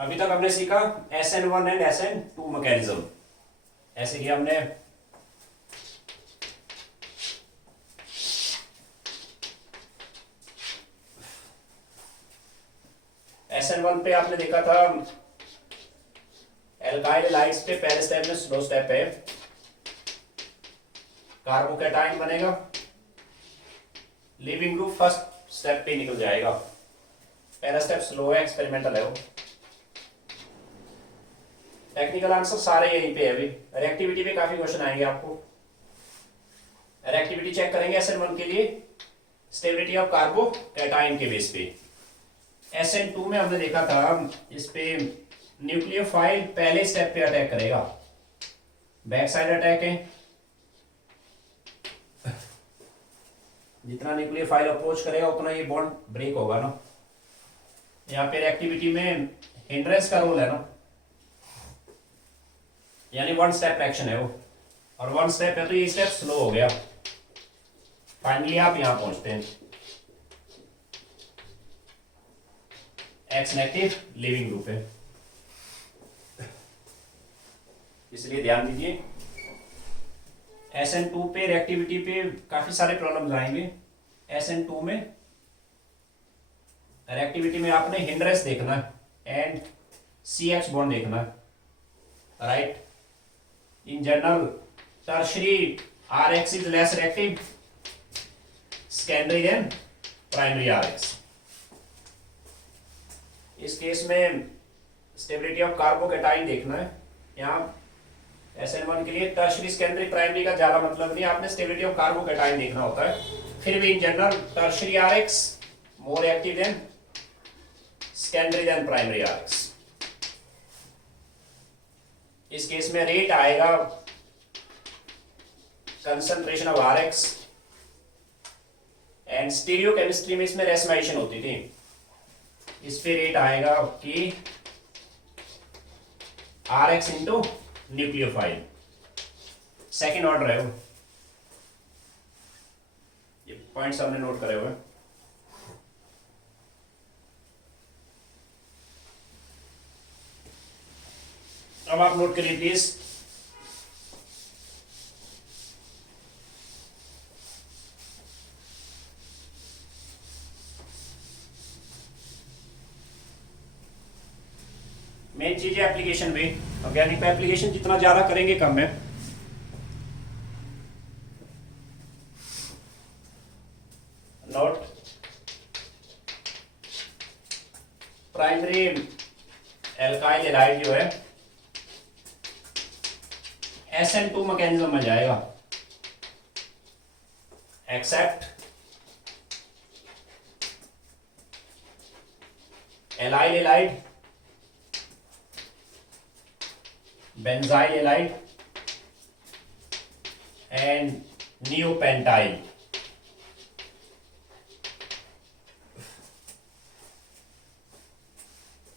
अभी तक हमने सीखा SN1 एंड SN2 मैकेनिज्म। ऐसे कि हमने SN1 पे आपने देखा था एल्काइल हैलाइड्स पे पहले स्टेप में स्लो स्टेप है, कार्बोकैटायन बनेगा, लीविंग ग्रुप फर्स्ट स्टेप पे निकल जाएगा। पहला स्टेप स्लो है, एक्सपेरिमेंटल है वो। टेक्निकल आंसर सारे यहीं पे है। अभी रिएक्टिविटी पे काफी क्वेश्चन आएंगे आपको। रिएक्टिविटी चेक करेंगे SN1 के लिए, स्टेबिलिटी ऑफ कार्बोकैटायन के बेस पे। SN2 में हमने देखा था इस पे न्यूक्लियोफाइल पहले स्टेप पे अटैक करेगा, बैक साइड अटैक है। जितना न्यूक्लियोफाइल अप्रोच करेगा उतना ये बॉन्ड ब्रेक होगा ना। यहाँ पे रिएक्टिविटी में हिंड्रेंस का रोल है ना, यानी वन स्टेप रिएक्शन है वो, और वन स्टेप है तो ये स्टेप स्लो हो गया। फाइनली आप यहां पहुंचते हैं, एक्स नेगेटिव लिविंग ग्रुप है, इसलिए ध्यान दीजिए। SN2 पे रिएक्टिविटी पे काफी सारे प्रॉब्लम्स आएंगे। SN2 में रिएक्टिविटी में आपने हिंड्रेंस देखना एंड CH बॉन्ड देखना, right. In general, tertiary RX is less reactive, secondary than primary RX. इस केस में स्टेबिलिटी ऑफ कार्बोकैटायन देखना है। यहाँ SN1 के लिए टर्शरी सेकेंडरी प्राइमरी का ज्यादा मतलब नहीं, आपने स्टेबिलिटी ऑफ कार्बोकैटायन देखना होता है। फिर भी in general tertiary RX more active than secondary than primary RX। इस केस में रेट आएगा concentration of RX and stereochemistry में इसमें रेसमाइशन होती थी, इस पे रेट आएगा कि RX into nucleophile, second order है वो। ये पॉइंट्स हमने नोट करे हुए हैं। अब आप नोट करिए प्लीज। मेन चीज है एप्लीकेशन भी। ऑर्गेनिक पे एप्लीकेशन जितना ज्यादा करेंगे कम है। नोट प्राइमरी एल्काइल हैलाइड जो है SN2 मैकेनिज्म में जाएगा, except allyl halide, benzyl halide and neopentyl.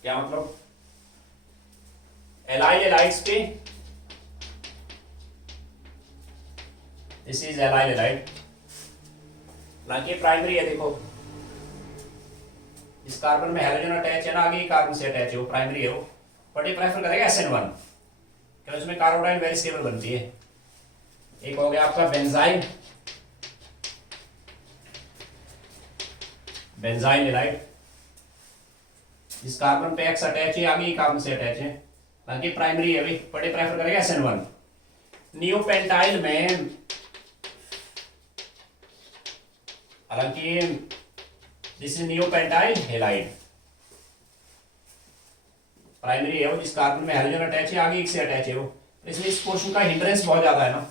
क्या मतलब? एलाइल हैलाइड्स पे दिस इज एलाइल हैलाइड, हालांकि प्राइमरी है। देखो इस कार्बन में हाइड्रोजन अटैच है ना, आगे कार्बन से अटैच है, वो प्राइमरी है वो। बट ये प्रेफर करेगा SN1 क्योंकि उसमें कार्बोडाइन वेरी स्टेबल बनती है। एक हो गया आपका बेंजाइल, बेंजाइल हैलाइड, इस कार्बन पे X अटैच है, आगे कार्बन से अटैच है, बाकी प्राइमरी है भी, बट ये प्रेफर करेगा SN1। नियोपेंटाइल में हालांकि this is neopentyl halide, primary है वो, जिस कार्बन में हाइड्रोजन अटैच है, आगे एक से अटैच है वो, इसलिए इस पोर्शन का हिंड्रेंस बहुत ज्यादा है ना,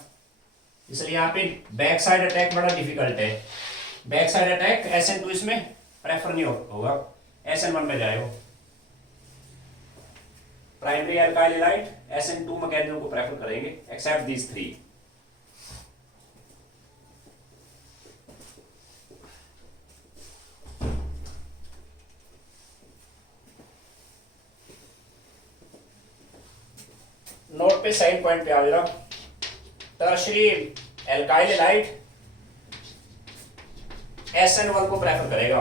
इसलिए यहाँ पे बैक साइड अटैक बड़ा डिफिकल्ट है। बैक साइड अटैक SN2 इसमें प्रेफर नहीं होगा, SN1 में जाए वो। Primary alkyl halide SN2 mechanism को प्रेफर करेंगे एक्सेप्ट दीज थ्री। नोट पे साइड पॉइंट पे आ जरा। टर्शरी एल्काइल हैलाइड SN1 को प्रेफर करेगा,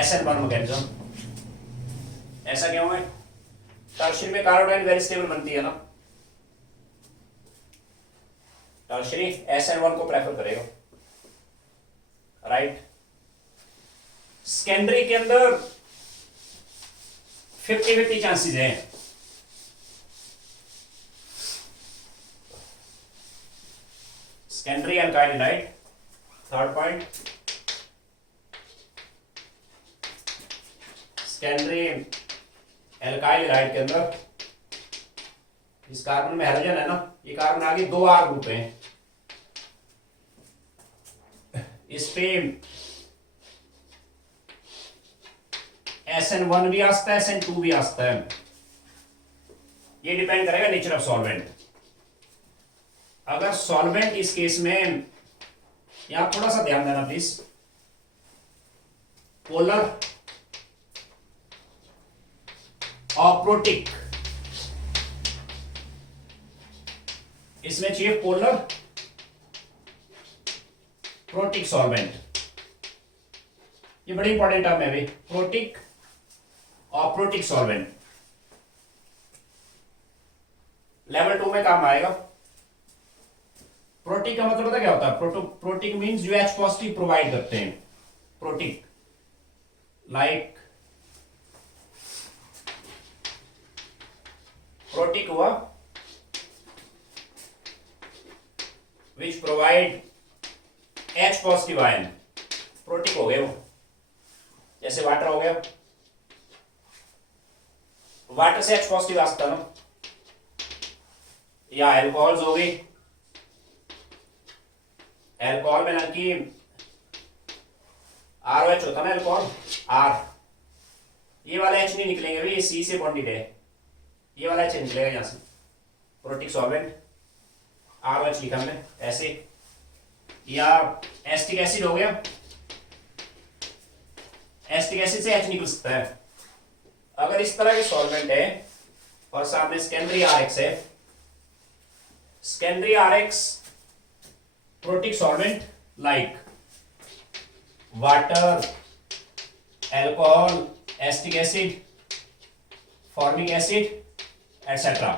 SN1 मैकेनिज्म। ऐसा क्यों है? टर्शियरी में कार्बोडाइन वेरी स्टेबल बनती है ना, टर्शियरी SN1 को प्रेफर करेगा, राइट। सेकेंडरी के अंदर 50-50 चांसेस हैं। Secondary alkyl halide, third point, secondary alkyl halide के अंदर इस कार्बन में हाइड्रोजन है ना, ये कार्बन आगे 2 R ग्रुप हैं, इस पे SN1 भी आ सकता है, SN2 भी आ सकता है, ये डिपेंड करेगा नेचर ऑफ सॉल्वेंट। अगर सॉल्वेंट इस केस में, यहां थोड़ा सा ध्यान देना प्लीज, पोलर अप्रोटिक, इसमें चाहिए पोलर प्रोटिक सॉल्वेंट, ये बड़ी इंपॉर्टेंट टर्म है भाई, प्रोटिक और प्रोटिक सॉल्वेंट लेवल 2 में काम आएगा। प्रोटिक का मतलब पता क्या होता है? प्रोटिक मींस जो H पॉजिटिव प्रोवाइड करते हैं, प्रोटिक, लाइक प्रोटिक हुआ which provide H positive ion, protic हो गए वो, जैसे वाटर हो गया, वाटर से H पॉजिटिव आ सकता है ना, या एल्कोहल्स हो गई, एल्कोहल में ना कि ROH होता ना एल्कोहल, R, ये वाला H नहीं निकलेंगे भाई, ये C से बॉन्डेड है, ये वाला H निकलेगा यहां से, प्रोटिक सॉल्वेंट, ROH लिखा हमने ऐसे, या एसिटिक एसिड हो गया, एसिटिक एसिड से H निकल सकता है। अगर इस तरह के सॉल्वेंट है और सामने सेकेंडरी RX है, secondary RX protic solvent like water, alcohol, acetic acid, formic acid etcetera,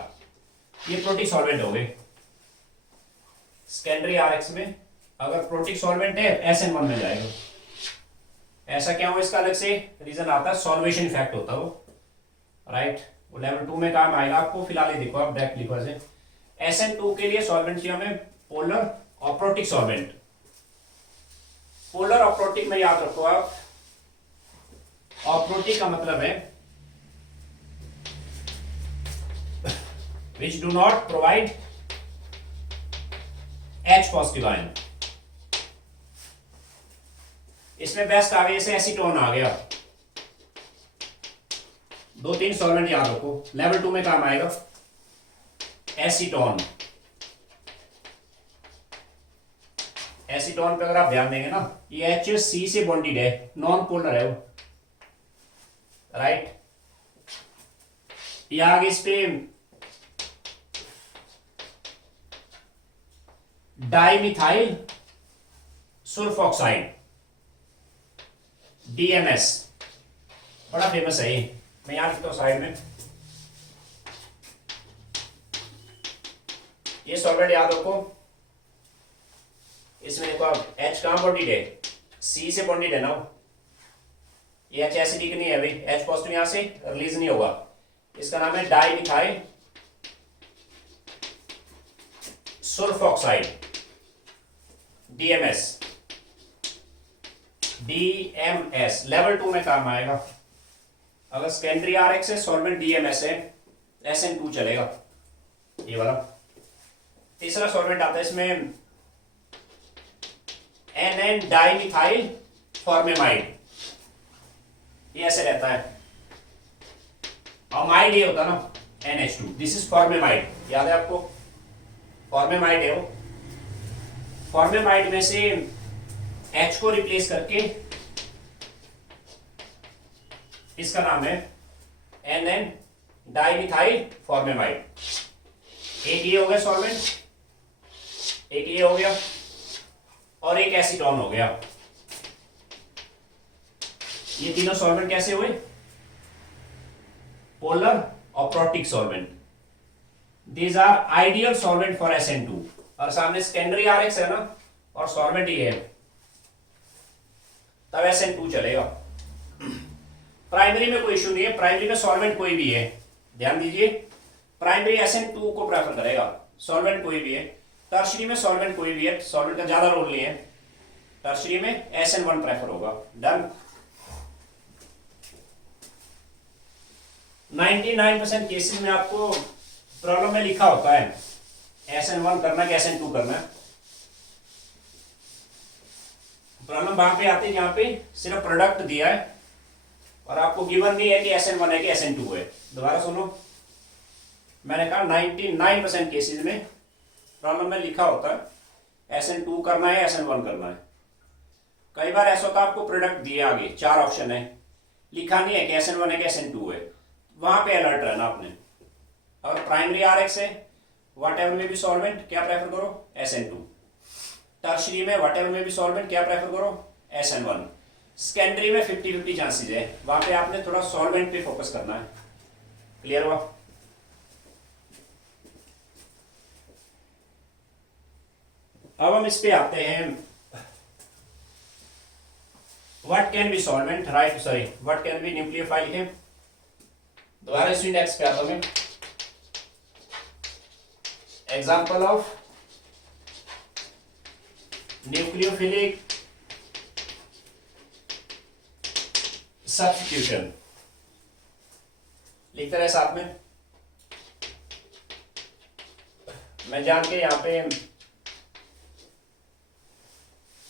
ये प्रोटिक सॉल्वेंट हो गए। सेकेंडरी RX में अगर प्रोटिक सॉल्वेंट है SN1 में जाएगा। ऐसा क्या हो, इसका अलग से रीजन आता है, सॉल्वेशन इफेक्ट होता है वो, राइट, वो लेवल 2 में काम आएगा आपको। फिलहाल ये देखो आप डायरेक्ट लिखो ऐसे, SN2 के लिए सॉल्वेंट चाहिए हमें पोलर और प्रोटिक सॉल्वेंट। पोलर और प्रोटिक में याद रखो आप, और प्रोटिक का मतलब है which do not provide H positive ion. इसमें बेस्ट आ गया, जैसे एसीटोन आ गया, 2-3 सॉल्वेंट याद रखो, लेवल 2 में काम आएगा। एसीटोन, एसीटोन पे अगर आप ध्यान देंगे ना, ये H C से बॉन्डेड है, नॉन पोलर है वो, राइट। या आगे इस पे डाइमिथाइल सल्फोक्साइड, DMS, बड़ा फेमस है ये, मैं यहां लिखता हूं साइड में। ये सॉल्वेंट याद रखो, इसमें देखो आप H कहां बॉन्डेड है, C से बॉन्डेड है ना, ये H एसिडिक नहीं है भाई, H पॉजिटिव यहां से रिलीज नहीं होगा, इसका नाम है डाइमिथाइल सल्फोक्साइड, DMS, लेवल 2 में काम आएगा। अगर सेकेंडरी RX है, सॉल्वेंट DMS है, SN2 चलेगा, ये वाला। तीसरा सॉल्वेंट आता है इसमें NN डाइमिथाइल फॉर्मेमाइड, ये ऐसे रहता है, और माइड ये होता ना NH2, दिस इज फॉर्मेमाइड, याद है आपको, फॉर्मेमाइड है वो। फॉर्मेमाइड में से H को रिप्लेस करके इसका नाम है NN डाइमिथाइल फॉर्मेमाइड। एक ये हो गया सॉल्वेंट, एक ये हो गया, और एक एसीटोन हो गया। ये तीनों सॉल्वेंट कैसे हुए? polar और protic solvent. These are ideal solvent for SN2. और सामने secondary RX है ना और solvent ये है, तब SN2 चलेगा. प्राइमरी में कोई इशू नहीं है, प्राइमरी में सॉल्वेंट कोई भी है, ध्यान दीजिए, प्राइमरी SN2 को प्रेफर करेगा, सॉल्वेंट कोई भी है. टर्शरी में सॉल्वेंट कोई भी है, सॉल्वेंट का ज्यादा रोल नहीं है, टर्शरी में SN1 प्रेफर होगा. डन. 99% केसेस में आपको प्रॉब्लम में लिखा होता है SN1 करना कि SN2 करना है. प्रॉब्लम वहां पे आती है जहां पे सिर्फ प्रोडक्ट दिया है और आपको गिवन नहीं है कि SN1 है कि SN2 है. दोबारा सुनो, मैंने कहा 99% केसेस में प्रॉब्लम में लिखा होता है SN2 करना है SN1 करना है. कई बार ऐसा होता है आपको प्रोडक्ट दिया आगे 4 ऑप्शन है, लिखा नहीं है कि SN1 है कि SN2 है, वहां पे अलर्ट रहना आपने. और प्राइमरी RX है, वट एवर में भी सॉल्वेंट क्या प्रेफर करो SN2. टर्शरी में वट एवर में भी सॉल्वेंट क्या प्रेफर करो SN1. सेकेंडरी में 50-50 चांसेस है, वहां पे आपने थोड़ा सॉल्वेंट पे फोकस करना है. क्लियर हुआ? अब हम इस पे आते हैं. What can B solvent, right, sorry, what can be nucleophile है. दोबारा इस इंडेक्स पे आता हूं. एग्जांपल ऑफ न्यूक्लियोफिलिक सब्स्टिट्यूशन लिखते रहे साथ में. मैं जान के यहां पे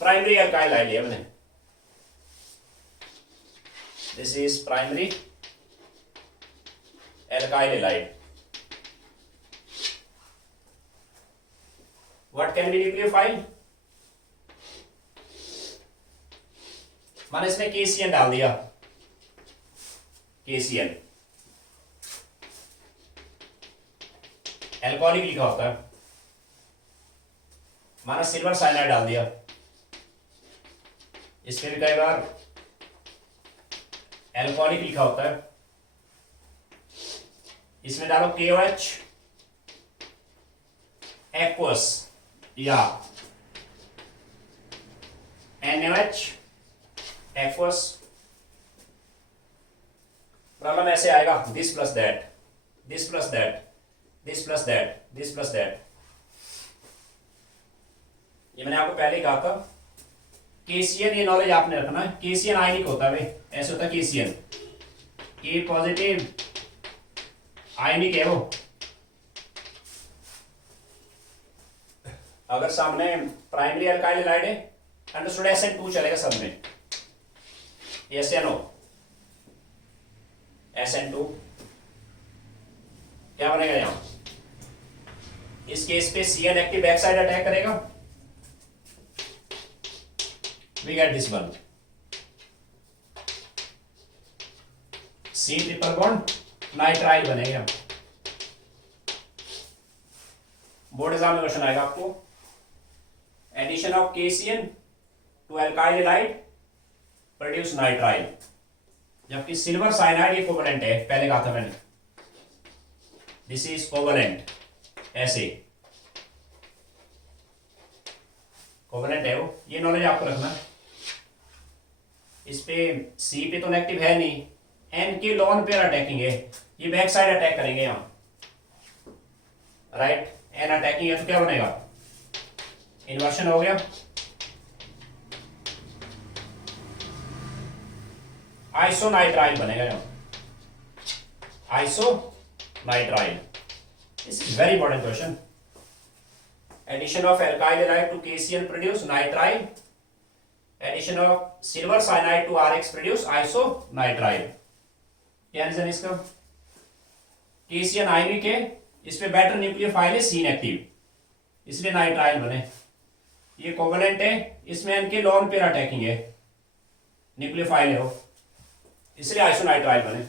प्राइमरी अल्काइल लाई लिया मैंने. This is primary alkyl halide. What can be nucleophile, मैंने इसमें KCN डाल दिया. KCN एल्कोहलिक लिखा होता है, माना सिल्वर साइनाइड डाल दिया. इसमें भी कई बार एल्कोहलिक लिखा होता है, इसमें डालो KOH एक्वस या NaOH एक्वस. प्रॉब्लम ऐसे आएगा, this plus that, this plus that, this plus that, this plus that. ये मैंने आपको पहले ही कहा था. KCN ये नॉलेज आपने रखना है. KCN आयनिक होता है भाई, ऐसे होता है KCN, K पॉजिटिव आयनिक है वो. अगर सामने प्राइमरी अल्काइल हैलाइड है, अंडरस्टूड, SN2 चलेगा सब में. यस या नो, SN2 क्या बनेगा यहां. इस केस पे CN active back side attack करेगा, we get this one. C triple bond nitrile बनेगा. बोर्ड एग्जाम में क्वेश्चन आएगा आपको, addition of KCN to alkyl halide produce nitrile. जबकि सिल्वर साइनाइड ये कोवेलेंट है, पहले कहा था मैंने, दिस इज कोवेलेंट, ऐसे कोवेलेंट है वो. ये नॉलेज आपको रखना है. इस पे C पे तो नेगेटिव है नहीं, N के लॉन पेयर अटैकिंग है, ये बैक साइड अटैक करेंगे यहां, राइट. N अटैकिंग है तो क्या बनेगा, इन्वर्शन हो गया. आइसोनाइट्राइल बनेगा यहां, isonitrile. This is very important question. Addition of alkyl halide to KCN produce nitrile, addition of silver cyanide to RX produce isonitrile. क्या रीजन इसका, KCN आयनिक है, इसमें बेटर न्यूक्लियोफाइल है C नेगेटिव, इसलिए नाइट्राइल बने. ये कोवेलेंट है, इसमें इनके लॉन पेयर अटैकिंग है, न्यूक्लियोफाइल है वो, इसलिए आइसोनाइट्राइल बने.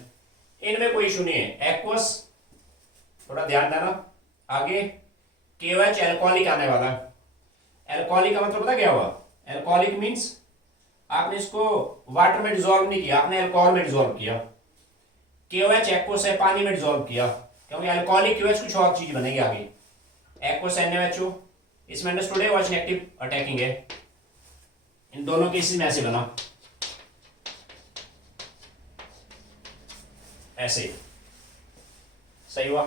इनमें कोई इशू नहीं है. एक्वस थोड़ा ध्यान देना. आगे KOH एल्कोहलिक आने वाला है. एल्कोहलिक का मतलब पता क्या हुआ, एल्कोहलिक मींस आपने इसको वाटर में डिसॉल्व नहीं किया, आपने अल्कोहल में डिसॉल्व किया. KOH एक्वस है, पानी में डिजोल्व किया, क्योंकि अल्कोहलिक QH कुछ और चीज बनेगी आगे। एक्वस NaOH, इसमें अंडरस्टूड है OH नेगेटिव अटैकिंग है। इन दोनों केसेस में ऐसे बना, ऐसे सही हुआ।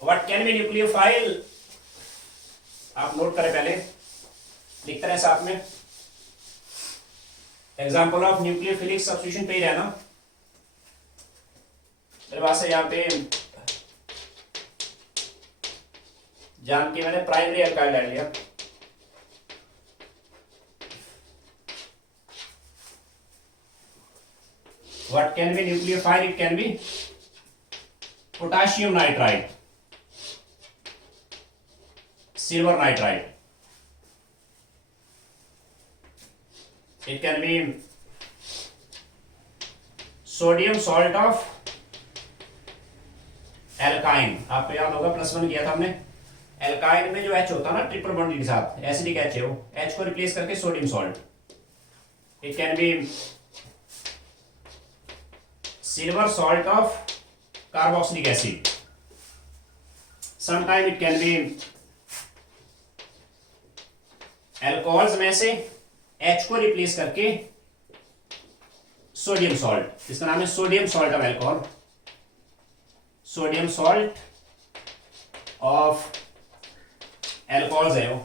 व्हाट कैन बी न्यूक्लियोफाइल, आप नोट करें, पहले लिखते रहे साथ में। एग्जाम्पल ऑफ न्यूक्लियोफिलिक सब्स्टिट्यूशन पे ही रहना। मेरे पास से यहाँ पे जान के मैंने प्राइमरी अल्काइल ले लिया। What can be nucleophile? It can be potassium nitrite, silver nitrite. It can be sodium salt of alkyne. आपको याद होगा +1 किया था हमने। एल्काइन में जो H होता है ना ट्रिपल बॉन्ड के साथ, एसिडिक H है वो, H को रिप्लेस करके sodium salt. It can B silver salt of carboxylic acid. Sometimes it can be alcohols में से H को रिप्लेस करके सोडियम सॉल्ट, इसका नाम है sodium salt of alcohol, sodium salt of alcohols है वो।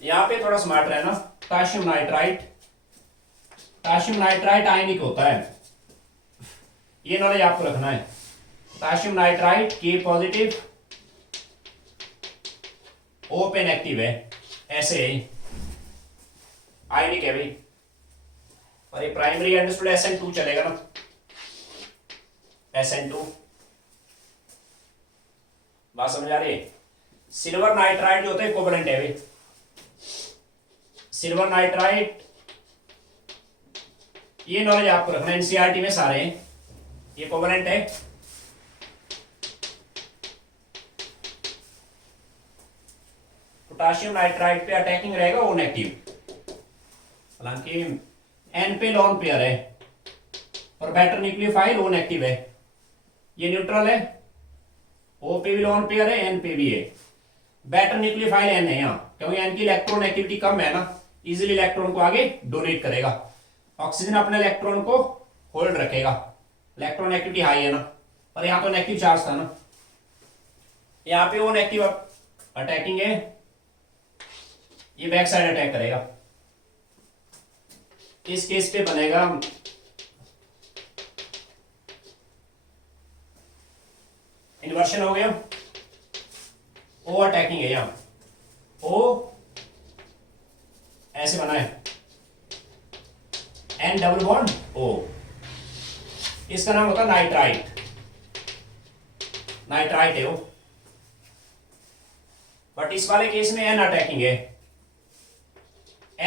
यहां पे थोड़ा स्मार्ट रहना। पोटाशियम नाइट्राइट, पोटाशियम नाइट्राइट आयनिक होता है, ये नॉलेज आपको रखना है। पोटाशियम नाइट्राइट के पॉजिटिव, O पे नेगेटिव है, ऐसे है, आयनिक है भाई। और ये प्राइमरी अंडरस्टूड SN2 चलेगा ना, SN2, बात समझ आ रही है। सिल्वर नाइट्राइट जो होता है कोवलेंट है भाई, सिल्वर नाइट्राइट, ये नॉलेज आपको रखना, एनसीईआरटी में सारे हैं, ये कोवलेंट है। पोटाशियम नाइट्राइट पे अटैकिंग रहेगा O नेगेटिव, हालांकि N पे लोन पेयर है और बेटर न्यूक्लियोफाइल O नेगेटिव है, ये न्यूट्रल है, O पे भी लोन पेयर है, N पे भी है। बेटर न्यूक्लियोफाइल N है यहाँ, क्योंकि N की इलेक्ट्रॉन एक्टिविटी कम है ना, इजीली इलेक्ट्रॉन को आगे डोनेट करेगा। ऑक्सीजन अपने इलेक्ट्रॉन को होल्ड रखेगा, इलेक्ट्रॉन एक्टिविटी हाई है ना, पर यहाँ तो नेगेटिव चार्ज था ना, यहाँ पे वो नेगेटिव अटैकिंग है, ये बैक साइड अटैक करेगा। इस केस पे बनेगा इन्वर्शन हो गया, ओ अटैकिंग है, यहाँ ओ ऐसे बना है, N डबल बॉन्ड O, इसका नाम होता है नाइट्राइट, नाइट्राइट है वो। बट इस वाले केस में N अटैकिंग है,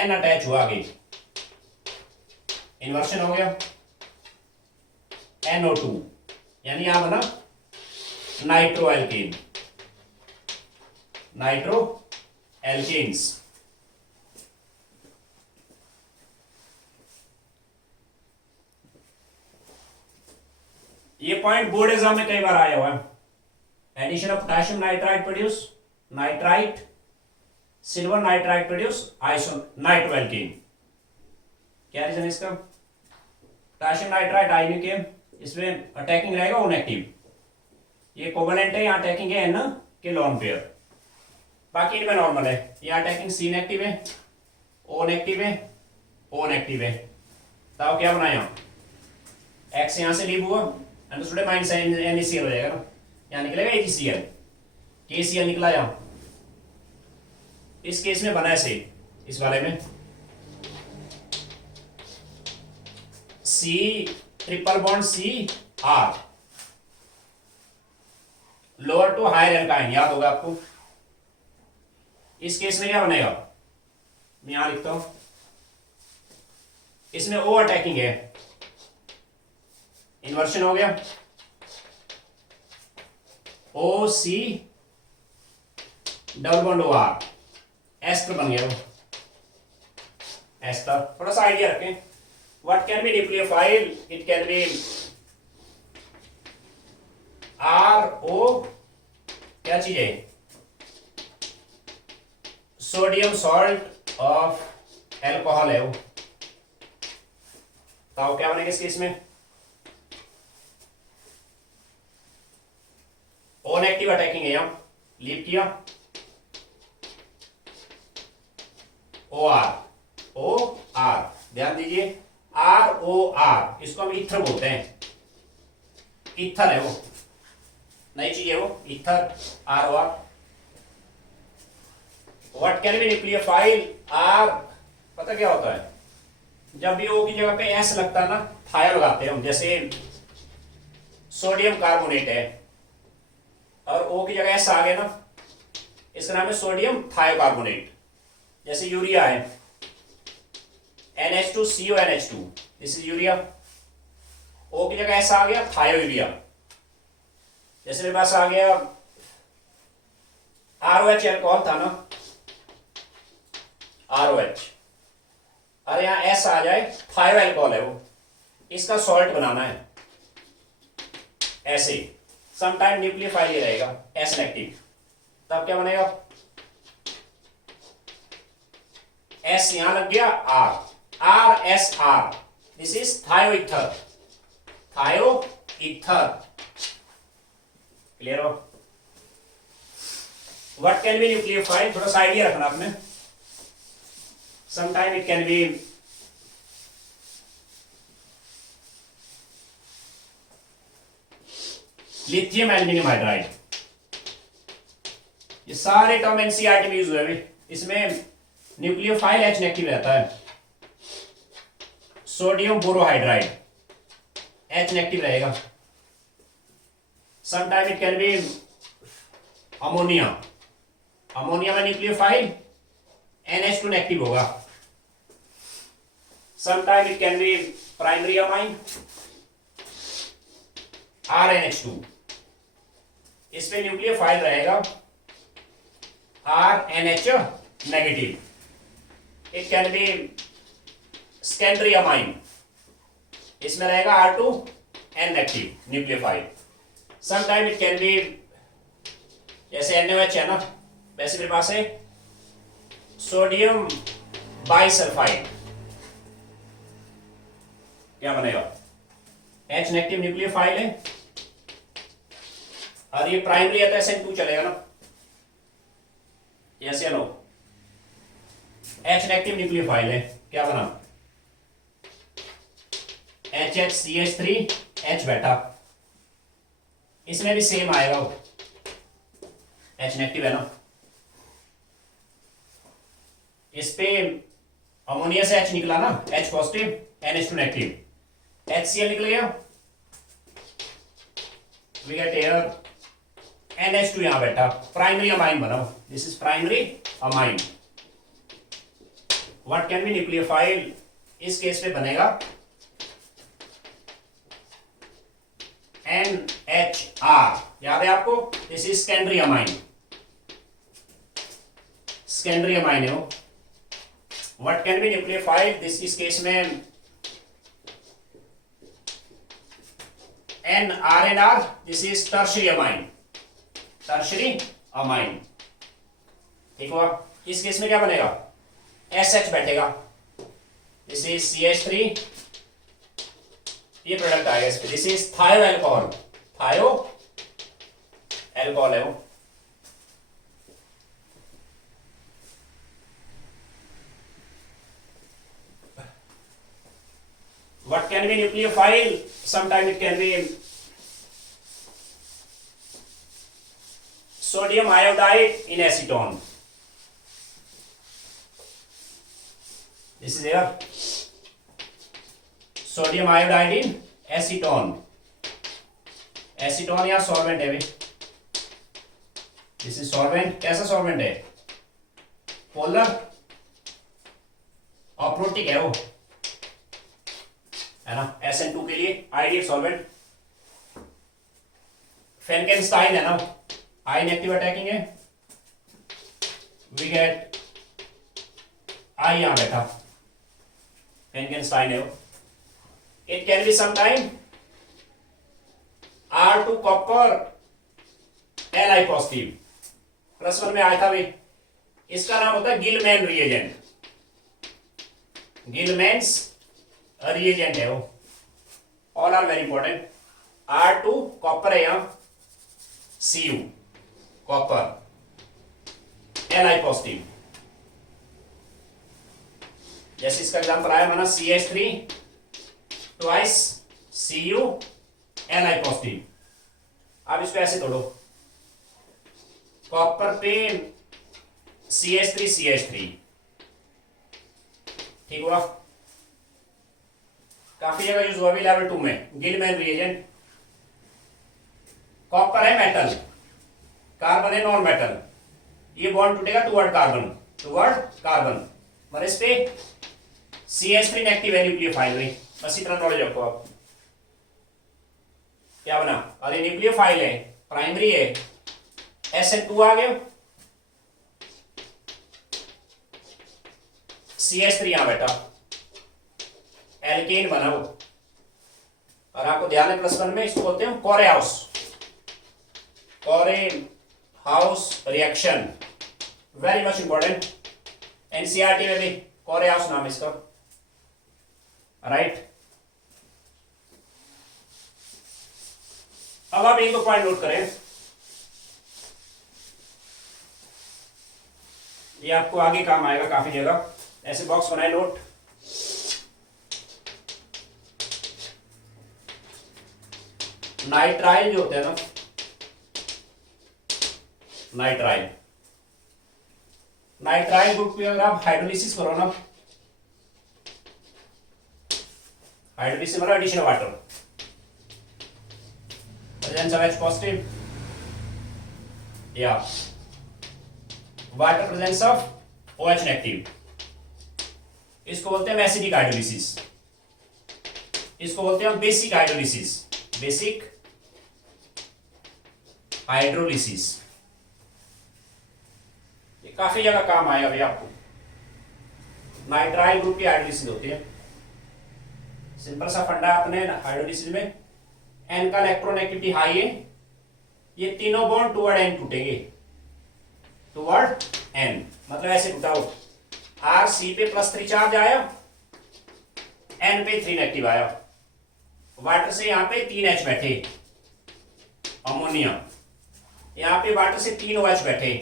N अटैच हुआ आगे, इन्वर्शन हो गया, NO2, यानी यहां बना नाइट्रो एल्केन, नाइट्रो एल्केन्स। ये पॉइंट बोर्ड एग्जाम में कई बार आया हुआ है। Addition of potassium nitrite produce nitrite, silver nitrite produce iso nitro alkane. क्या रीजन है इसका? पोटेशियम नाइट्राइट आयनिक है, इसमें अटैकिंग रहेगा O नेगेटिव, ये कोवलेंट है, यहाँ अटैकिंग है N के लोन पेयर, बाकी इनमें नॉर्मल है। यहाँ अटैकिंग C नेगेटिव है, O नेगेटिव है, O नेगेटिव है। तो क्या बनाया, X यहाँ से लीव हुआ, अंडरस्टूड, माइनस NaCl हो जाएगा ना, यहाँ निकलेगा AgCl, KCl निकला यहाँ। इस केस में बना ऐसे, इस वाले में C triple bond CR, lower to higher alkyne, याद होगा आपको। इस केस में क्या बनेगा, मैं यहां लिखता हूं, इसमें O अटैकिंग है, इन्वर्शन हो गया, OC double bond OR, ester बन गया वो, एस्टर। थोड़ा सा आइडिया रखें, What can be nucleophile? It can be RO, क्या चीज है? सोडियम सॉल्ट ऑफ एल्कोहल है वो। तो क्या बनेगा इस केस में? ओ नेगेटिव अटैकिंग है, यहां लीव किया, ओ आर, ध्यान दीजिए, ROR, इसको हम ईथर बोलते हैं, ईथर है वो, नई चीज है वो, ether, ROR। What can be nucleophile? R, पता क्या होता है? जब भी ओ की जगह पे एस लगता है ना, थायो लगाते हैं हम, जैसे सोडियम कार्बोनेट है और ओ की जगह एस आ गया ना, इसका नाम है सोडियम थायोकार्बोनेट। जैसे यूरिया है, NH2CONH2, दिस इज यूरिया, ओ की जगह एस आ गया, थायो यूरिया। जैसे मेरे पास आ गया ROH एल्कोहल था ना, ROH, और यहां एस आ जाए, थायो एल्कोहल है वो, इसका सॉल्ट बनाना है ऐसे। समटाइम न्यूक्लियोफाइल ये रहेगा एस नेगेटिव, तब क्या बनेगा? एस यहां लग गया, RSR, this is thioether, thioether. Clear हो? What can be nucleophile? थोड़ा सा आइडिया रखना आपने। Sometime it can be lithium aluminium hydride, ये सारे टर्म एनसीईआरटी में यूज हुए हैं। इसमें न्यूक्लियोफाइल H नेगेटिव रहता है, सोडियम बोरोहाइड्राइड H नेगेटिव रहेगा। Sometime it can B ammonia, ammonia में न्यूक्लियोफाइल NH2 नेगेटिव होगा। Sometime it can be primary amine RNH2, इसमें न्यूक्लियोफाइल रहेगा RNH negative. It can B secondary amine, इसमें रहेगा R2N negative nucleophile. Sometime it can B, जैसे NaOH है ना, वैसे मेरे पास है सोडियम बाइसल्फाइड, क्या बनेगा? H नेगेटिव न्यूक्लियोफाइल है, और ये प्राइमरी है तो SN2 चलेगा ना, यस या नो? H नेगेटिव न्यूक्लियोफाइल है, क्या बना? HHCH3H बेटा, इसमें भी सेम आएगा वो, H नेगेटिव है ना, इस पे अमोनिया से H निकला ना, H positive NH2 negative, HCl निकल गया, वी गेट हियर NH2 यहां बेटा, प्राइमरी अमाइन बनाओ, this is primary amine. What can be nucleophile? इस केस पे बनेगा NHR, याद है आपको? This is secondary amine, secondary amine है वो। What can be nucleophile? This इस केस में NRNR, this is tertiary amine, tertiary amine. ठीक हुआ? इस केस में क्या बनेगा? SH बैठेगा, दिस इज CH3, ये प्रोडक्ट आएगा इस पे, दिस इज थायो एल्कोहल, थायो एल्कोहल है वो। What can be nucleophile? Sometimes it can be sodium iodide in acetone. This is here. Sodium iodide in acetone. Acetone या सॉल्वेंट है भाई, दिस इज सॉल्वेंट। कैसा सॉल्वेंट है? पोलर अप्रोटिक है वो, है ना, SN2 के लिए आइडियल सॉल्वेंट। फेनकेनस्टाइन है ना, आई नेगेटिव अटैकिंग है, वी गेट आई यहां बैठा, फेनकेनस्टाइन है वो। It can B sometime R2 copper Li positive. +1 में आया था भाई, इसका नाम होता है गिलमैन रिएजेंट। गिलमैन्स रिएजेंट है वो। All are very important. R2 copper है यहां, Cu कॉपर, Li पॉजिटिव। जैसे इसका एग्जांपल आया माना CH3 twice Cu Li positive. अब इसको ऐसे तोड़ो, कॉपर पे CH3 ठीक हुआ। काफी जगह यूज हुआ भी लेवल 2 में गिलमैन रिएजेंट। कॉपर है मेटल, कार्बन है नॉन मेटल, ये बॉन्ड टूटेगा टुवर्ड कार्बन, मतलब इस पे CH3 नेगेटिव है न्यूक्लियोफाइल में। बस इतना नॉलेज रखो आप। क्या बना, अरे न्यूक्लियोफाइल है, प्राइमरी है, SN2 आ गया, CH3 यहां बैठा, एल्केन बना वो। और आपको ध्यान है +1 में इसको बोलते हैं Corey House reaction, very much important. NCERT में भी कोरेहाउस नाम है इसका, राइट। अब आप एक दो पॉइंट नोट करें, ये आपको आगे काम आएगा काफी जगह। ऐसे बॉक्स बनाए नोट। नाइट्राइल जो होते हैं ना, नाइट्राइल ग्रुप की अगर आप हाइड्रोलिसिस करो ना, हाइड्रोलिसिस मतलब addition of water, presence of H positive या water presence of OH negative, इसको बोलते हैं एसिडिक हाइड्रोलिसिस। इसको बोलते हैं बेसिक हाइड्रोलिसिस। ये काफी जगह काम आएगा भाई आपको। नाइट्राइल ग्रुप की हाइड्रोलिसिस होती है। सिंपल सा फंडा अपने हाइड्रोलिसिस में, N का इलेक्ट्रोनेगेटिविटी हाई है, ये तीनों बॉन्ड टुवर्ड N टूटेंगे, टुवर्ड N, मतलब ऐसे टूटा हो। R C पे +3 चार्ज आया, N पे 3 नेगेटिव आया, वाटर से यहां पे 3 H बैठे, अमोनिया, यहां पे वाटर से 3 OH बैठे,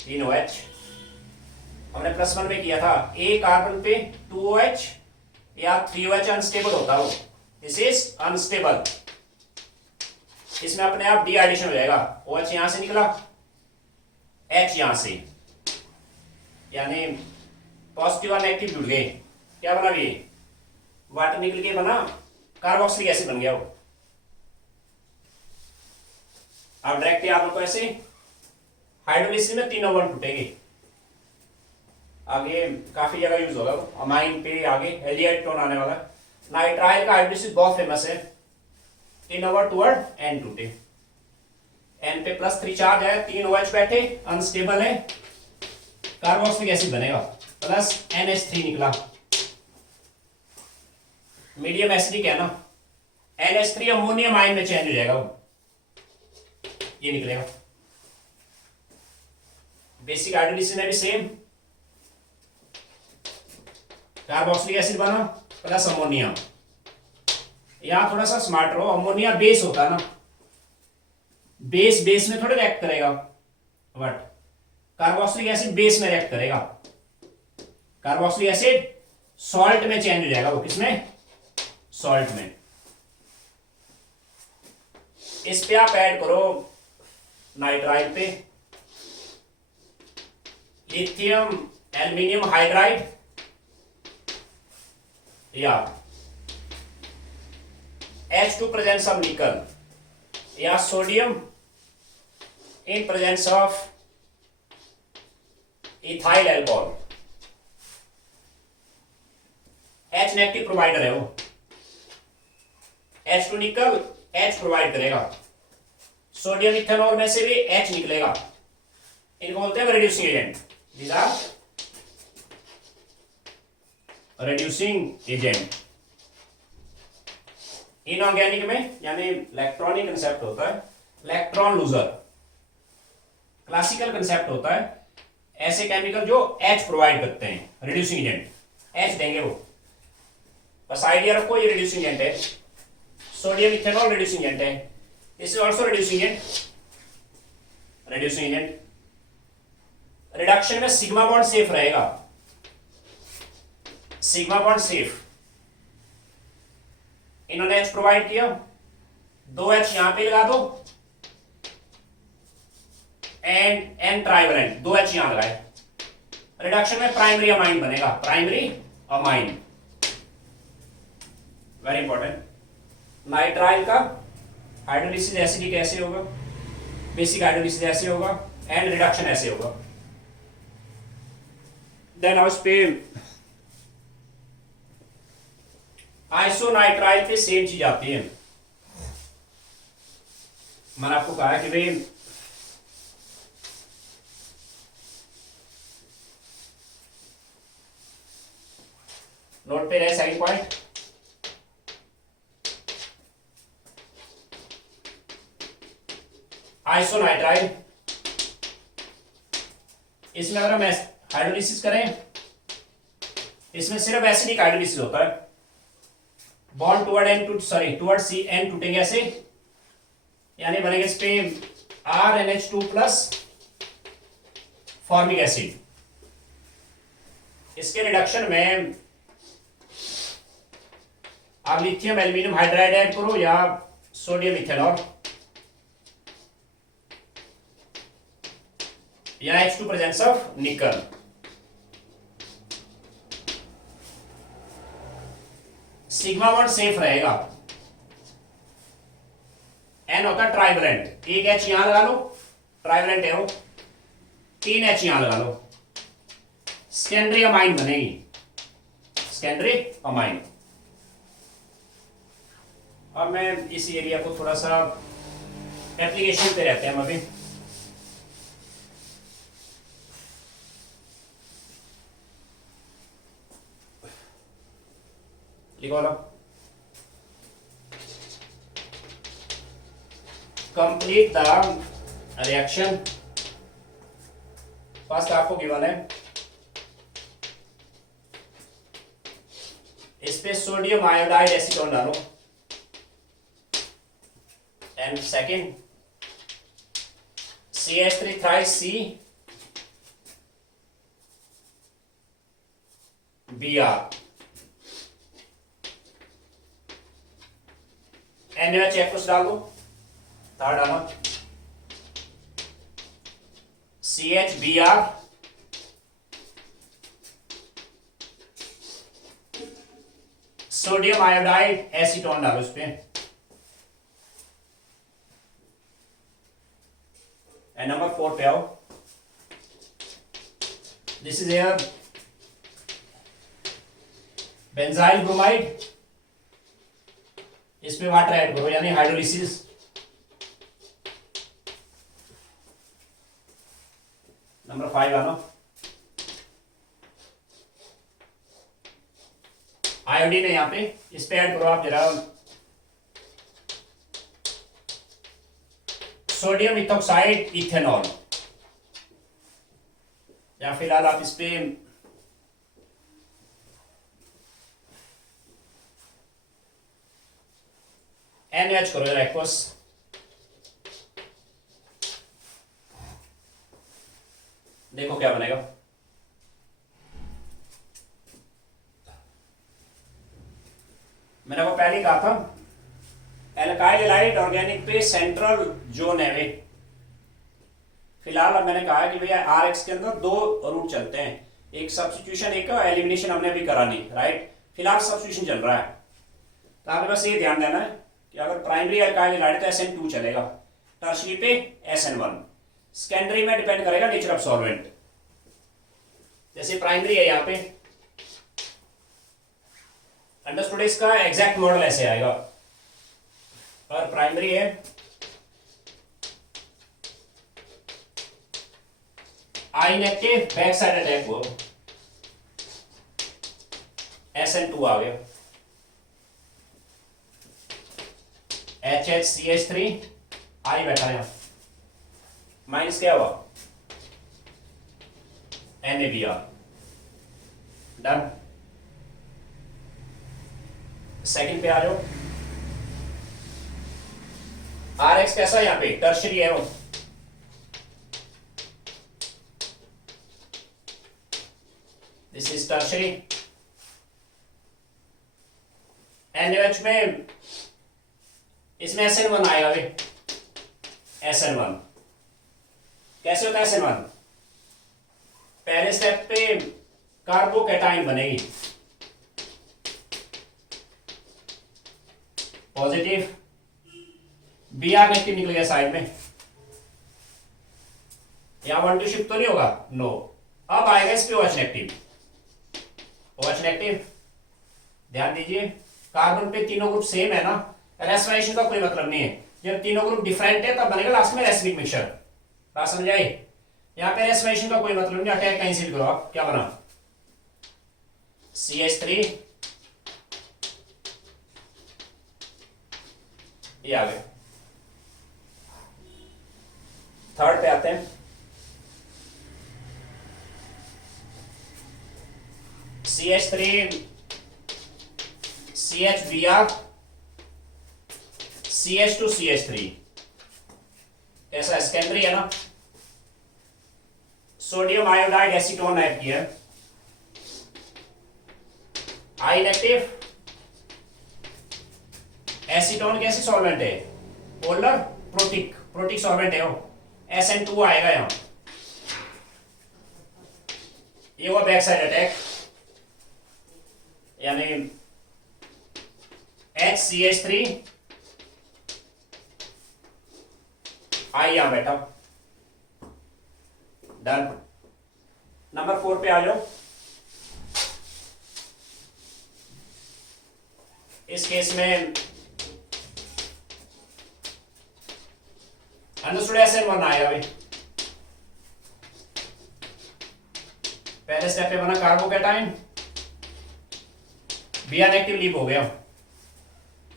3 OH। हमने +1 में किया था, A कार्बन पे 2 OH या 3 OH अनस्टेबल होता हो, दिस इज अनस्टेबल। इसमें अपने आप डी एडिशन हो जाएगा, OH यहां से निकला, H यहां से, यानी पॉजिटिव और नेगेटिव जुड़ गए, क्या बना ये, वाटर निकल के बना कार्बोक्सिलिक एसिड बन गया वो। अब डायरेक्ट याद रखो, ऐसे हाइड्रोलिसिस में तीनों बॉन्ड टूटेंगे। आगे काफी जगह यूज होगा, अमाइन पे आगे एल्डिहाइड टोन आने वाला। नाइट्राइल का हाइड्रोलिसिस बहुत फेमस है, तीनों बॉन्ड टुवर्ड N टूटे, N पे +3 चार्ज है, 3 OH बैठे, अनस्टेबल है, कार्बोक्सिलिक एसिड बनेगा, प्लस NH3 निकला, मीडियम एसिडिक है ना, NH3 अमोनियम आयन में चेंज हो जाएगा वो, ये निकलेगा। बेसिक हाइड्रोलिसिस में भी सेम, कार्बोक्सिलिक एसिड बना प्लस अमोनिया। यहां थोड़ा सा स्मार्ट रहो, अमोनिया बेस होता है ना, बेस में थोड़ा रिएक्ट करेगा, बट कार्बोक्सिलिक एसिड बेस में रिएक्ट करेगा। कार्बोक्सिलिक एसिड सॉल्ट में चेंज हो जाएगा वो, किसमें, सॉल्ट में। इस पे आप ऐड करो नाइट्राइल पे लिथियम एल्यूमिनियम हाइड्राइड या H2 प्रेजेंस ऑफ निकल या sodium in presence of ethyl alcohol. H negative provider है वो, H2 निकल H प्रोवाइड करेगा, सोडियम इथेनॉल में से भी H निकलेगा, इनको बोलते हैं reducing agent. These are reducing agent. Inorganic में यानी इलेक्ट्रॉनिक कंसेप्ट होता है इलेक्ट्रॉन लूजर, क्लासिकल कंसेप्ट होता है ऐसे केमिकल जो H प्रोवाइड करते हैं, रिड्यूसिंग एजेंट H देंगे वो, बस आइडिया रखो ये रिड्यूसिंग एजेंट है, सोडियम इथेनॉल रिड्यूसिंग एजेंट है, this is also reducing agent, reduction में सिग्मा बॉन्ड सेफ रहेगा, सिग्मा बॉन्ड सेफ, इन्होंने H प्रोवाइड किया, 2H यहां पे लगा दो एंड N ट्राइवेलेंट, 2H यहां लगाए, रिडक्शन में प्राइमरी अमाइन बनेगा, primary amine, very important. Nitrile का हाइड्रोलिसिस एसिडिक ऐसे होगा, बेसिक हाइड्रोलिसिस ऐसे होगा एंड रिडक्शन ऐसे होगा। देन उस पे आइसोनाइट्राइल पे सेम चीज आती है, मैंने आपको कहा कि भाई नोट पे रहे सेकंड पॉइंट, आइसोनाइट्राइल, इसमें अगर हम हाइड्रोलिसिस करें, इसमें सिर्फ एसिडिक हाइड्रोलिसिस होता है, बॉन्ड टुवर्ड सी एन टूटेंगे ऐसे, यानी बनेगा इस पे RNH2 प्लस फॉर्मिक एसिड, इसके रिडक्शन में आप लिथियम एल्यूमिनियम हाइड्राइड ऐड करो या सोडियम इथेनॉल या H2 प्रेजेंस ऑफ निकल, सिग्मा बॉन्ड सेफ रहेगा, N होता है ट्राइवेलेंट, एक H यहां लगा लो, ट्राइवेलेंट है वो, 3H यहां लगा लो, सेकेंडरी अमाइन बनेगी, सेकेंडरी अमाइन। अब मैं इस एरिया को थोड़ा सा एप्लीकेशन पे रहते हैं हम अभी, लिखो ना, कंप्लीट द रिएक्शन, फर्स्ट आपको गिवन है, इस पे सोडियम आयोडाइड एसीटोन डालो, and second CH3 thrice C Br, NaOH aqueous डाल दो, थर्ड डालो CHBr सोडियम आयोडाइड एसीटोन डालो इस पे, एंड नंबर 4 पे आओ, this is air benzyl bromide, इसमें वाटर ऐड करो यानी हाइड्रोलिसिस, नंबर 5 आना, आयोडीन है यहाँ पे, इस पे ऐड करो आप जरा सोडियम इथोक्साइड इथेनॉल, या फिलहाल आप इस पे NaOH करो जरा एक्वस, देखो क्या बनेगा, मैंने वो पहले ही कहा था एल्काइल हैलाइड ऑर्गेनिक पे सेंट्रल जोन है वे, फिलहाल अब मैंने कहा कि भैया RX के अंदर दो रूट चलते हैं, एक सब्स्टिट्यूशन एक एलिमिनेशन हमने अभी करा नहीं, राइट, फिलहाल सब्स्टिट्यूशन चल रहा है, तो आपने बस ये ध्यान देना है कि अगर प्राइमरी एल्काइल हैलाइड तो SN2 चलेगा, टर्शरी पे SN1, सेकेंडरी में डिपेंड करेगा नेचर ऑफ सॉल्वेंट, जैसे प्राइमरी है यहाँ पे, अंडरस्टूड, इसका एग्जैक्ट मॉडल ऐसे आएगा, और प्राइमरी है आई नेगेटिव बैक साइड अटैक हो, SN2 आ गया, HHCH3 आई बैठा यहाँ, माइनस क्या हुआ NaBr। डन। सेकंड पे आ जाओ। RX कैसा है यहाँ पे, टर्शरी है वो, दिस इज टर्शरी। NaOH में इसमें SN1 आएगा भाई, SN1 कैसे होता है SN1, पहले स्टेप पे कार्बोकैटाइन बनेगी पॉजिटिव, Br नेगेटिव निकल गया साइड में, यहां 1 2 शिफ्ट तो नहीं होगा, नो। अब आएगा इस पे OH नेगेटिव, OH नेगेटिव। ध्यान दीजिए कार्बन पे तीनों ग्रुप सेम है ना, रेस्पिरेशन का कोई मतलब नहीं है, जब तीनों ग्रुप डिफरेंट है तब बनेगा लास्ट में रेसिडिक मिक्सचर। बात समझ आई? यहाँ पे रेस्पिरेशन का कोई मतलब नहीं, अटैक कैंसिल करो आप, क्या बना CH3, ये आ गए। थर्ड पे आते हैं, CH3 CHBr CH2 CH3, ऐसा सेकेंडरी है ना, सोडियम आयोडाइड एसीटोन ऐड किया, आई नेगेटिव। एसीटोन कैसे सॉल्वेंट है, पोलर प्रोटिक सॉल्वेंट है वो, SN2 आएगा यहां, ये हुआ बैक साइड अटैक, यानी HCH3 आई यहां बैठा। डन। नंबर 4 पे आ जाओ। इस केस में अंडरस्टूड SN1 आएगा भाई, पहले स्टेप पे बना कार्बोकैटाइन, Br नेगेटिव लीव हो गया।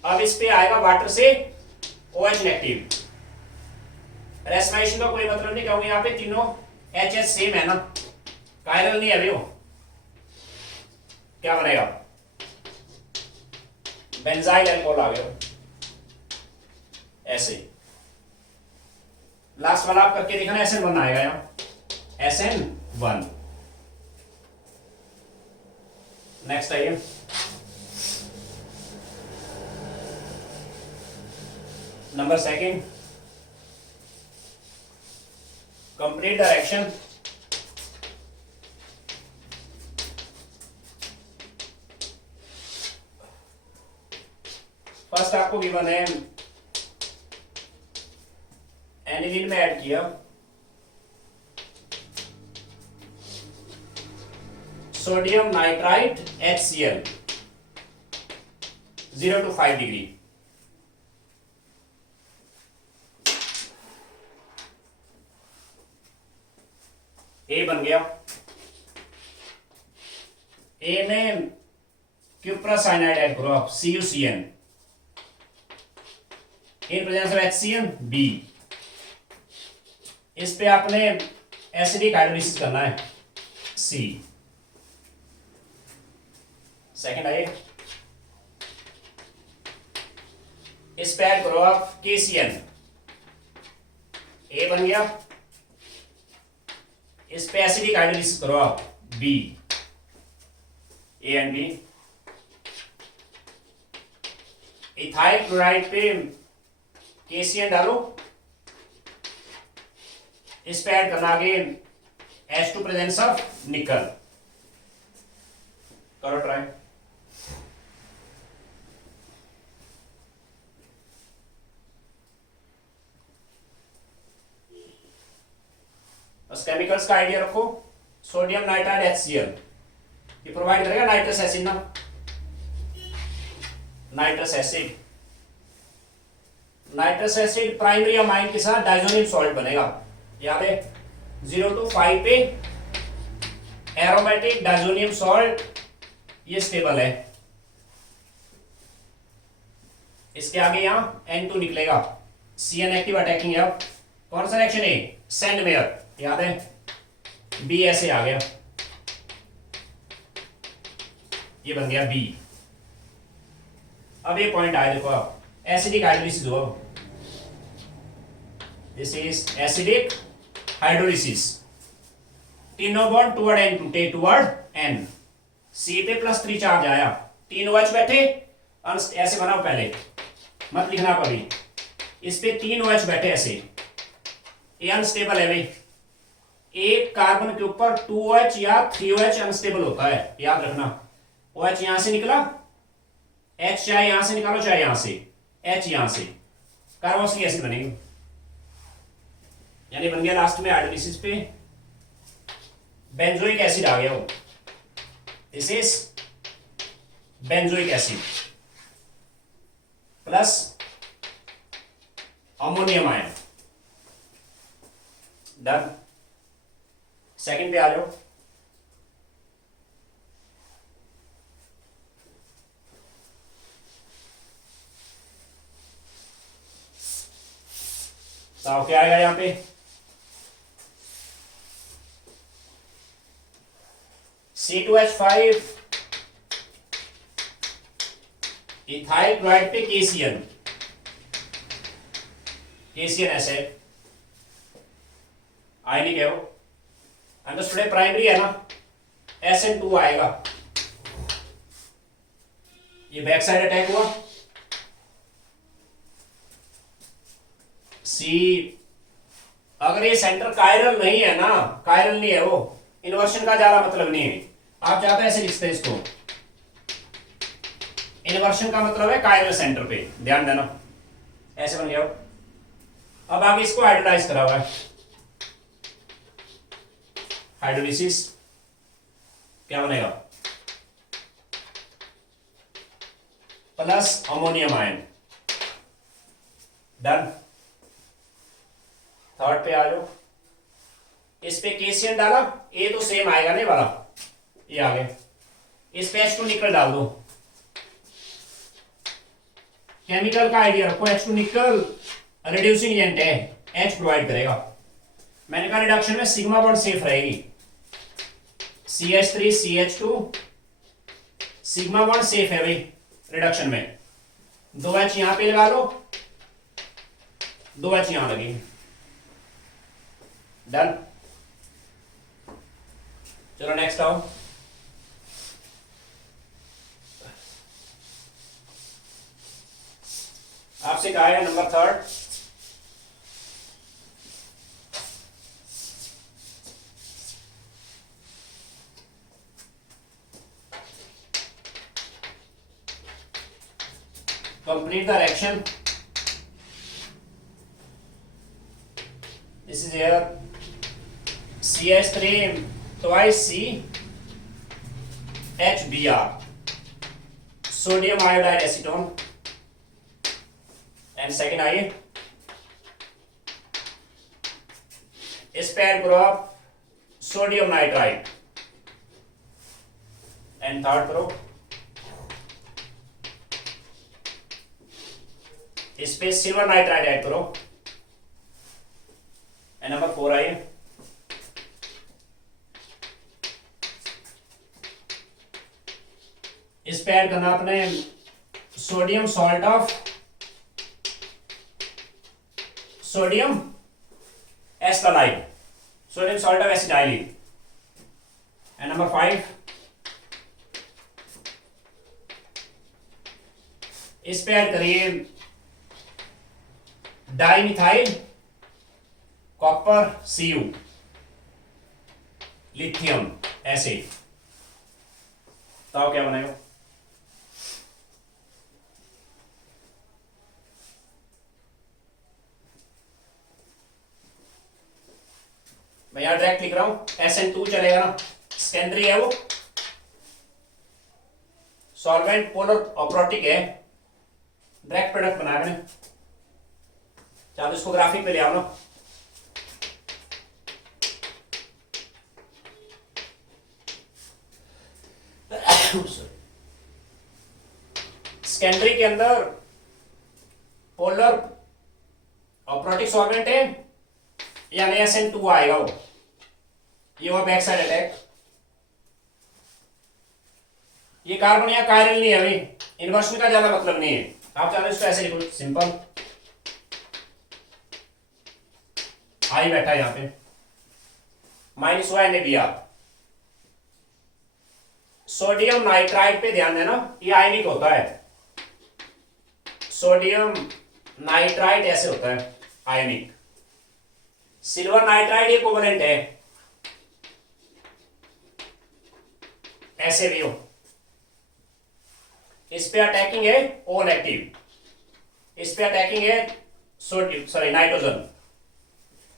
अब इस पे आएगा वाटर से OH नेगेटिव, रेस्पिरेशन का कोई मतलब नहीं, क्योंकि यहाँ पे तीनों HH सेम है ना, कायरल नहीं है अभी वो, क्या बनेगा बेंजाइल अल्कोहल आ गया ऐसे। लास्ट वाला आप करके देखना, SN1 आएगा यहाँ, SN1। नेक्स्ट आइए, number second, complete direction. First आपको गिवन है, एनिलीन में ऐड किया sodium nitrite HCl 0 to 5 degree, A बन गया। ए में क्यूप्रस साइनाइड ऐड करो आप, CuCN in presence of HCl B। इस पे आपने एसिडिक हाइड्रोलिसिस करना है, C। सेकंड आइए, इस पे ऐड करो आप KCN, A बन गया। इस पे एसिडिक हाइड्रोलिसिस करो आप, B, A and B। Ethyl chloride पे KCN डालो, इस पे ऐड करना आगे H2 प्रेजेंस ऑफ निकल, करो ट्राई। बस केमिकल्स का आइडिया रखो, सोडियम नाइट्राइड HCl ये प्रोवाइड करेगा नाइट्रस एसिड ना, नाइट्रस एसिड प्राइमरी अमाइन के साथ डाइजोनियम सॉल्ट बनेगा। यहाँ पे 0 to 5 पे एरोमेटिक डाइजोनियम सॉल्ट, ये स्टेबल है। इसके आगे यहाँ N2 निकलेगा, CN एक्टिव अटैकिंग है। कौन सा रिएक्शन है? सेंड मेयर, याद है, बी ऐसे आ गया, ये बन गया बी। अब ये पॉइंट आया, देखो आप, एसिडिक हाइड्रोलिसिस हुआ, दिस इज एसिडिक हाइड्रोलिसिस, तीनों bond toward N2, take toward N, C पे +3 चार्ज आया, तीनों OH बैठे, ऐसे बनाओ पहले, मत लिखना कभी, इस पे 3 OH बैठे ऐसे, ये अनस्टेबल है भाई, एक कार्बन के ऊपर 2OH या 3OH अनस्टेबल होता है, याद रखना। OH यहां से निकला, H चाहे यहां से निकालो चाहे यहां से, H यहां से, कार्बोक्सिलिक एसिड बनेगी, यानी बन गया लास्ट में हाइड्रोलिसिस पे बेंजोइक एसिड आ गया, वो this is benzoic acid plus ammonium ion. Done. Second पे आ जाओ, तो क्या आएगा यहां पे? C2H5 इथाइल क्लोराइड पे KCN, KCN एसिड आयनिक है वो, अंडरस्टूड, प्राइमरी है ना, SN2 आएगा, ये बैक साइड अटैक हुआ, सी, अगर ये सेंटर कायरल नहीं है ना, कायरल नहीं है वो, इन्वर्शन का ज्यादा मतलब नहीं है, आप चाहते ऐसे लिखते हैं इसको, इन्वर्शन का मतलब है कायरल सेंटर पे, ध्यान देना, ऐसे बन गया। अब आगे इसको हाइड्रोलाइज करा हुआ है, हाइड्रोलिसिस क्या बनेगा? Plus ammonium ion. Done. Third पे आ जाओ, इस पे KCN डाला, ये तो सेम आएगा नहीं वाला, ये आ गया, इस पे H2 निकल डाल दो, केमिकल का आइडिया रखो, H2 निकल रिड्यूसिंग एजेंट है, H प्रोवाइड करेगा, मैंने कहा रिडक्शन में सिग्मा बॉन्ड सेफ रहेगी, CH3 CH2 sigma bond safe है भाई रिडक्शन में, 2H यहां पे लगा लो, 2H यहां लगेगी। डन। चलो नेक्स्ट आओ, आपसे कहा है number third, complete the reaction, this is here CH3 twice C HBr, sodium iodide acetone, and second आइए, इस पे ऐड करो आप सोडियम नाइट्राइड, एंड थर्ड करो इस पे सिल्वर नाइट्राइड ऐड करो, एंड नंबर 4 आइए, इस पे ऐड करना अपने sodium salt of sodium acetylene, sodium salt of acetylene, and number 5 इस पे ऐड करिए dimethyl copper Cu lithium acid, तो क्या बनाएगा? मैं यहां डायरेक्ट लिख रहा हूं, SN2 चलेगा ना, सेकेंडरी है वो, सॉल्वेंट पोलर ऑप्रोटिक है, डायरेक्ट प्रोडक्ट बना मैंने, चलो इसको ग्राफिक पे ले आओ ना, सेकेंडरी के अंदर पोलर और प्रोटिक सॉल्वेंट है, यानी SN2 आएगा वो, ये हुआ बैक साइड अटैक। ये कार्बन या कायरल नहीं है, अभी इन्वर्शन का ज्यादा मतलब नहीं है, आप चाहे इसको ऐसे लिखो सिंपल, आई बैठा है यहाँ पे, माइनस हुआ NaBr। सोडियम नाइट्राइड पे ध्यान देना, ये आयनिक होता है, सोडियम नाइट्राइड ऐसे होता है आयनिक। सिल्वर नाइट्राइड ये कोवलेंट है, ऐसे भी हो। इस पे अटैकिंग है O नेगेटिव, इस पे अटैकिंग है सोडियम सॉरी नाइट्रोजन।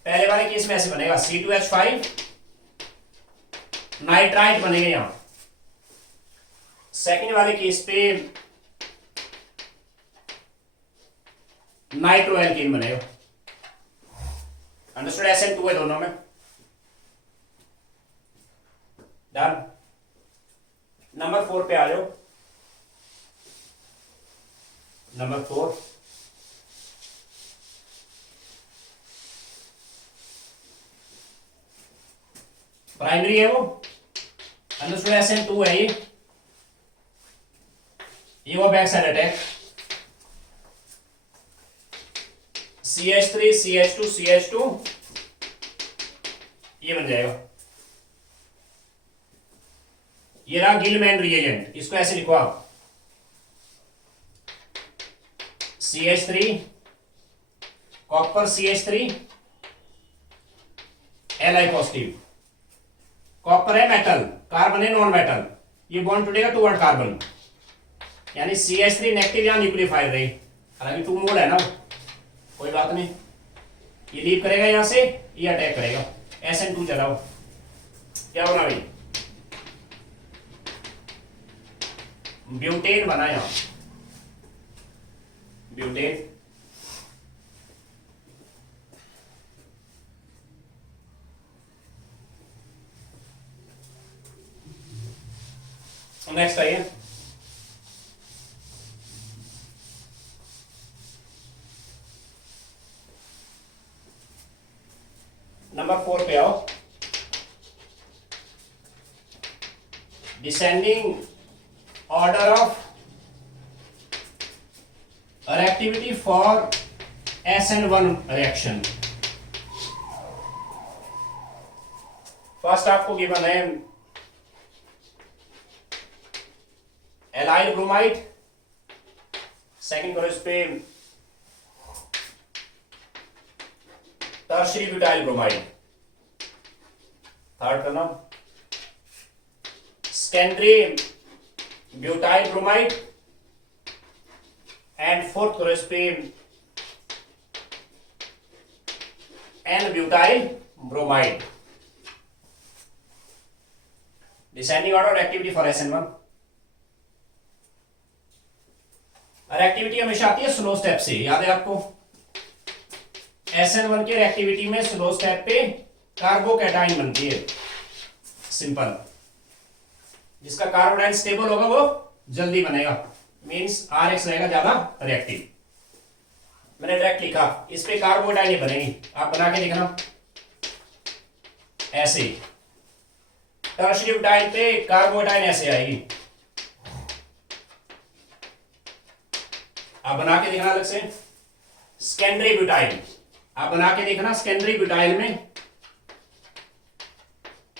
पहले वाले केस में ऐसे बनेगा C2H5 नाइट्राइड बनेगा यहां, सेकंड वाले केस पे नाइट्रो एल्कीन बनेगा। अंडरस्टूड? SN2 है दोनों में। डन। नंबर 4 पे आ जाओ। नंबर 4, प्राइमरी है वो, अंडरस्टूड? SN2 है ये वो back side attack, CH3 CH2 CH2 ये बन जाएगा। ये रहा गिलमैन रिएजेंट, इसको ऐसे लिखो आप, CH3 copper CH3 Li positive. Copper है मेटल, कार्बन है नॉन मेटल, ये बॉन्ड टूटेगा टुवर्ड कार्बन, यानी CH3 नेगेटिव या न्यूक्लियोफाइल रही, हालांकि 2 मोल है ना, कोई बात नहीं, ये लीव करेगा यहां से, ये अटैक करेगा, SN2 चलाओ, क्या बना भाई? ब्यूटेन बना यहां, ब्यूटेन। नेक्स्ट आइए, नंबर 4 पे आओ। Descending order of reactivity for SN1 reaction। First आपको गिवन है एलाइल ब्रोमाइड, सेकंड करो इस पे टर्शरी ब्यूटाइल ब्रोमाइड, थर्ड का नाम secondary butyl bromide, and fourth करो इस पे N butyl bromide. Descending order activity for SN1। Reactivity हमेशा आती है स्लो स्टेप से, याद है आपको? SN1 की रिएक्टिविटी में स्लो स्टेप पे कार्बोकैटाइन बनती है, सिंपल। जिसका कार्बोडाइन स्टेबल होगा वो जल्दी बनेगा, मींस RX रहेगा ज्यादा रिएक्टिव। मैंने डायरेक्ट लिखा, इस पे कार्बोडाइन ही बनेगी, आप बना के देखना ऐसे ही। टर्शरी ब्यूटाइल पे कार्बोडाइन ऐसे आएगी, आप बना के देखना अलग से। सेकेंडरी ब्यूटाइल आप बना के देखना, सेकेंडरी ब्यूटाइल में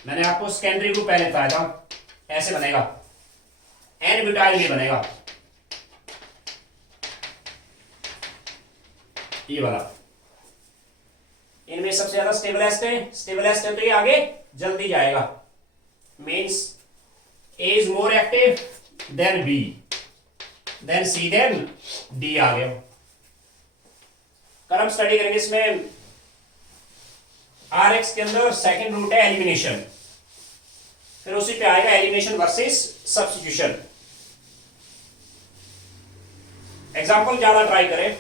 मैंने आपको सेकेंडरी ग्रुप पहले बताया था, ऐसे बनेगा, एन ब्यूटाइल भी बनेगा, ये वाला। इनमें सबसे ज्यादा स्टेबलेस्ट है, स्टेबलेस्ट है तो ये आगे जल्दी जाएगा, means A is more active than B than C than D आ गया। कल हम स्टडी करेंगे इसमें RX के अंदर सेकंड रूट है एलिमिनेशन, फिर उसी पे आएगा एलिमिनेशन वर्सेस सब्स्टिट्यूशन। एग्जांपल ज्यादा ट्राई करें,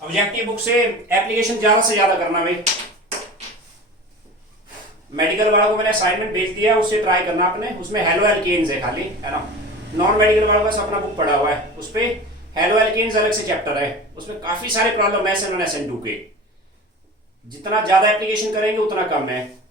ऑब्जेक्टिव बुक से एप्लीकेशन ज्यादा से ज्यादा करना भाई। मेडिकल वालों को मैंने असाइनमेंट भेज दिया, उससे ट्राई करना आपने, उसमें हेलो एल्केन्स है खाली, है ना। नॉन मेडिकल वालों का अपना बुक पड़ा हुआ है, उस पे हेलो एल्केन्स अलग से चैप्टर है, उसमें काफी सारे प्रॉब्लम है SN1 SN2 के। जितना ज्यादा एप्लीकेशन करेंगे उतना कम है।